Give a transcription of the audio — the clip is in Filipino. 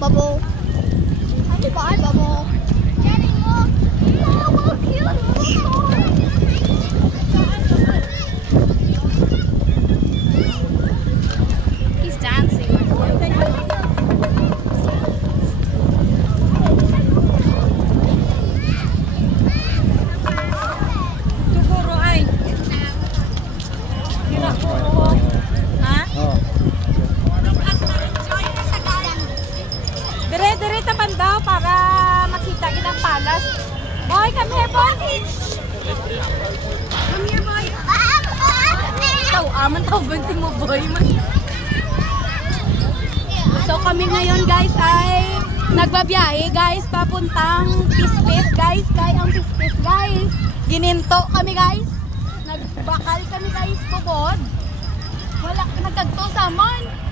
Bubble. Happy bye, Bubble. Oh, cute. He's dancing. Tuguro ay. Ha? Oh. Dire tapan daw para makita kitang palas. Boy, come here, boy. Come here, boy. Taw, aman taw gunting mo, boy. So kami ngayon guys ay nagbabiyahe guys papuntang Pispis guys. Kaya ang Pispis guys. Gininto kami guys. Nagbakal kami guys tubod. Wala, nagkagto sa man.